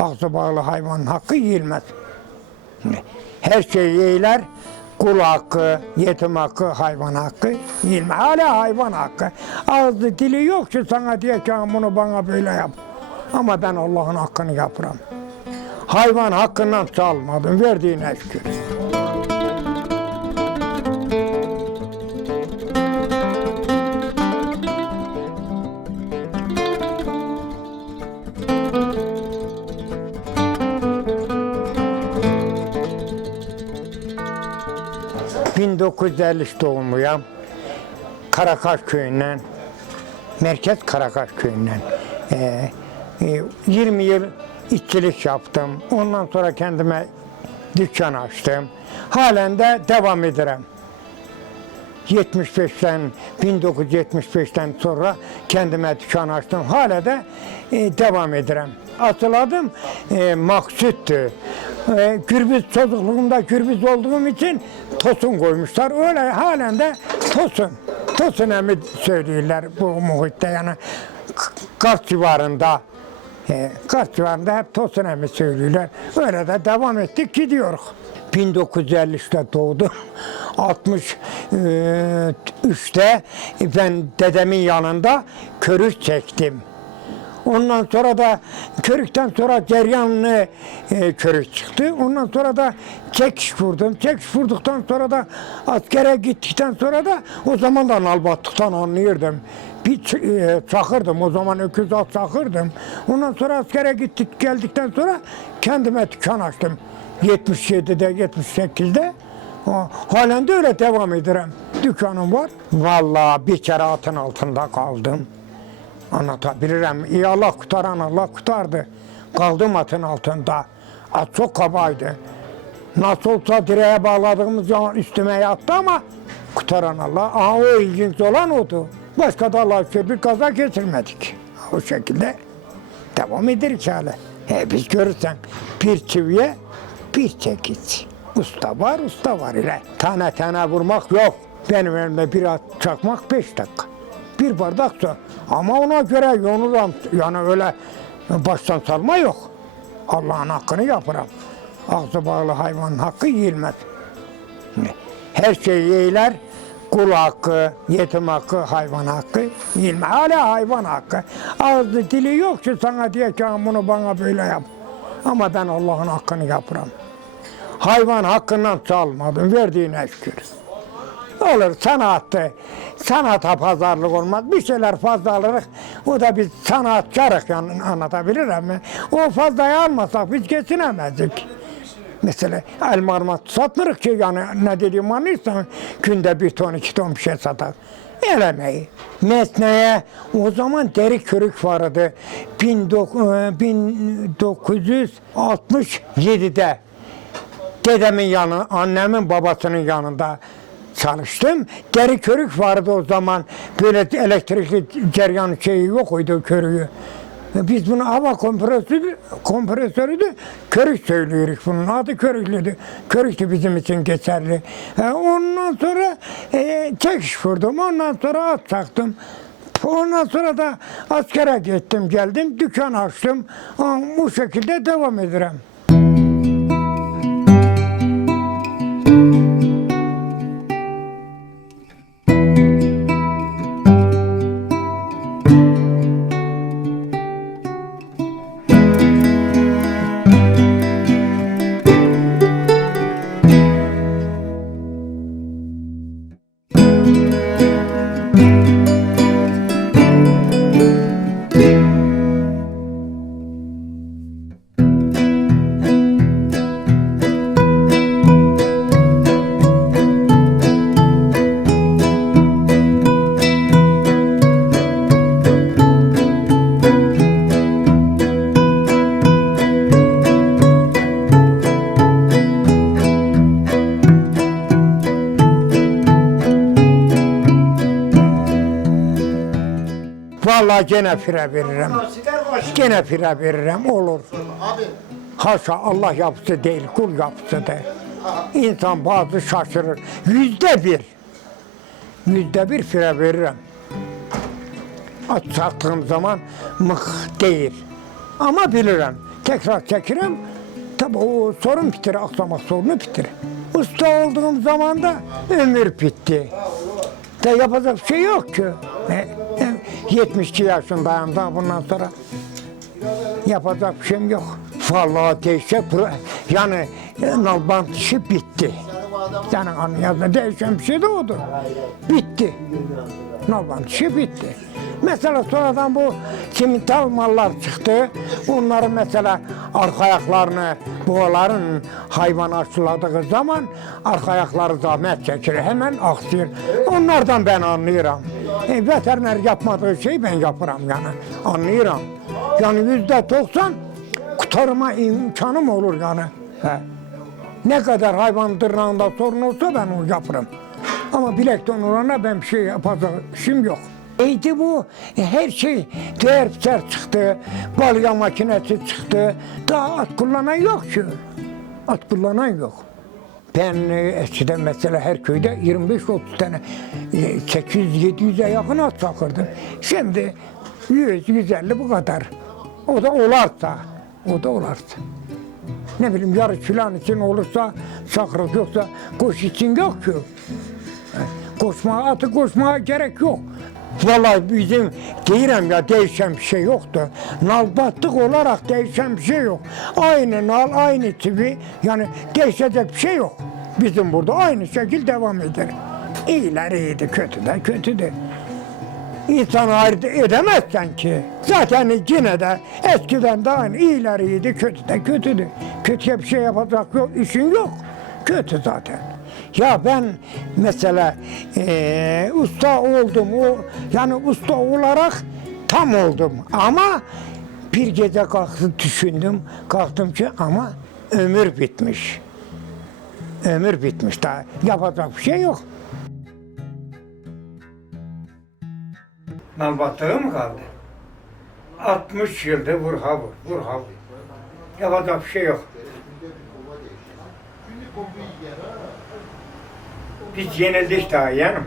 Ağzı bağlı hayvanın hakkı yiyilmez. Her şey yeyiler. Kul hakkı, yetim hakkı, hayvan hakkı yiyilmez. Hala hayvan hakkı. Ağzı dili yok ki sana diye ki "Ha, bunu bana böyle yap. Ama ben Allah'ın hakkını yaparım. Hayvan hakkından çalmadım. Verdiğine şükür. ...1953 doğumluyum. Karakaş köyünden, Merkez Karakaş köyünden. Ee, e, 20 yıl işçilik yaptım. Ondan sonra kendime dükkan açtım. Halen de devam ederim. 75'ten 1975'ten sonra kendime dükkan açtım. Hala da e, devam ederim. Asıl adım e, Maksut'tu. E, gürbüz çocukluğumda gürbüz olduğum için Tosun koymuşlar. Öyle halen de Tosun. Tosun emi söylüyorlar bu muhitte yani Kars civarında. E, Kars civarında hep Tosun emi söylüyorlar. Öyle de devam ettik gidiyoruz. 1953'te doğdum. 63'te ben dedemin yanında körük çektim. Ondan sonra da körükten sonra ceryanlı e, körük çıktı. Ondan sonra da çekiş vurdum. Çekiş vurduktan sonra da askere gittikten sonra da o zaman da nalbatlıktan anlıyordum. Bir e, çakırdım o zaman öküz at çakırdım. Ondan sonra askere gittik geldikten sonra kendime dükkan açtım. 77'de 78'de. O, halen de öyle devam ederim. Dükkanım var. Vallahi bir kere atın altında kaldım. Anlatabilirim. İyi Allah kurtaran Allah kurtardı. Kaldım atın altında. At çok kabaydı. Nasıl olsa direğe bağladığımız zaman üstüme yattı ama kurtaran Allah. Aha o ilginç olan oldu. Başka da Allah şükür bir kaza geçirmedik. O şekilde devam ederiz hala. He, biz görürsen bir çiviye bir çekiç. Usta var, usta var ile. Tane tane vurmak yok. Benim elimde bir at çakmak beş dakika. Bir bardak su. Ama ona göre yonuram. Yani öyle baştan salma yok. Allah'ın hakkını yaparım. Ağzı bağlı hayvanın hakkı yiyilmez. Her şey yeyiler. Kul hakkı, yetim hakkı, hayvan hakkı yiyilmez. Hala hayvan hakkı. Ağzı dili yok ki sana diye ki "Ha, bunu bana böyle yap. Ama ben Allah'ın hakkını yaparım. Hayvan hakkından çalmadım. Verdiğine şükür. Olur sanattı. Sanata pazarlık olmaz. Bir şeyler fazla alırız. O da biz sanatkarız yani anlatabilirim mi? O fazlayı almasak biz geçinemezdik. Mesela elma armut satmırız ki yani ne dediğimi anlıyorsan günde bir ton iki ton bir şey satar. Elemeyi. Mesne'ye o zaman deri körük vardı. 1967'de dedemin yanı, annemin babasının yanında çalıştım. Deri körük vardı o zaman. Böyle elektrikli ceryan şeyi yok oydu körüğü. Biz bunu hava kompresörü, kompresörüydü. Körük söylüyoruz bunun adı körüklüydü. Körüktü bizim için geçerli. E, ondan sonra e, çekiş vurdum. Ondan sonra at taktım. Ondan sonra da askere gittim geldim. Dükkan açtım. Bu şekilde devam ederim. Vallahi gene fire veririm. Gene fire veririm olur. Haşa Allah yapısı değil, kul yapısı da. İnsan bazı şaşırır. Yüzde bir. Yüzde bir fire veririm. At sattığım zaman mıh değil. Ama bilirim. tekrar çekerim. Tabi o sorun bitir, aksamak sorunu bitir. Usta olduğum zaman da ömür bitti. Da yapacak bir şey yok ki. E, e, 72 yaşındayım da bundan sonra yapacak bir şeyim yok. Vallahi değişecek. pro- Yani e, nalbant işi bitti. Yani anlayacağın değişen bir şey de oldu. Bitti. Nalbant işi bitti. Mesela sonradan bu simental mallar çıktı. Onların mesela arka ayaklarını boğaların hayvan aşıladığı zaman arka ayakları zahmet çekir. Hemen aksıyor. Onlardan ben anlıyorum. E, veteriner yapmadığı şeyi ben yaparım yani. Anlıyorum. Yani yüzde doksan kurtarma imkanım olur yani. He. Ne kadar hayvan tırnağında sorun olsa ben onu yaparım. Ama bilekten olana ben bir şey yapacak işim yok. Eğitim bu e, her şey biçer çıktı, balya makinesi çıktı. Daha at kullanan yok ki. At kullanan yok. Ben e, eskiden mesela her köyde 25-30 tane, e, 800-700'e yakın at sakırdım. Şimdi 100-150 bu kadar. O da olarsa, o da olarsa. Ne bileyim yarış filan için olursa sakırız yoksa koş için yok ki. Koşma, atı koşmaya gerek yok. Vallahi bizim diyorum ya değişen bir şey yoktu. Nalbatlık olarak değişen bir şey yok. Aynı nal, aynı tipi yani değişecek bir şey yok. Bizim burada aynı şekil devam eder. İyiler iyiydi, kötü de kötü de. İnsanı ayırt edemezsen ki. Zaten yine de eskiden de aynı. İyiler iyiydi, kötü de kötüdü. Kötüye bir şey yapacak yok, işin yok. Kötü zaten. Ya ben mesela eee, usta oldum, o yani usta olarak tam oldum ama bir gece kalktım düşündüm, kalktım ki ama ömür bitmiş. Ömür bitmiş daha yapacak bir şey yok. Nalbatlığı mı kaldı? 60 yıldır vur ha vur, vur ha vur. Yapacak bir şey yok. Biz yenildik daha yanım.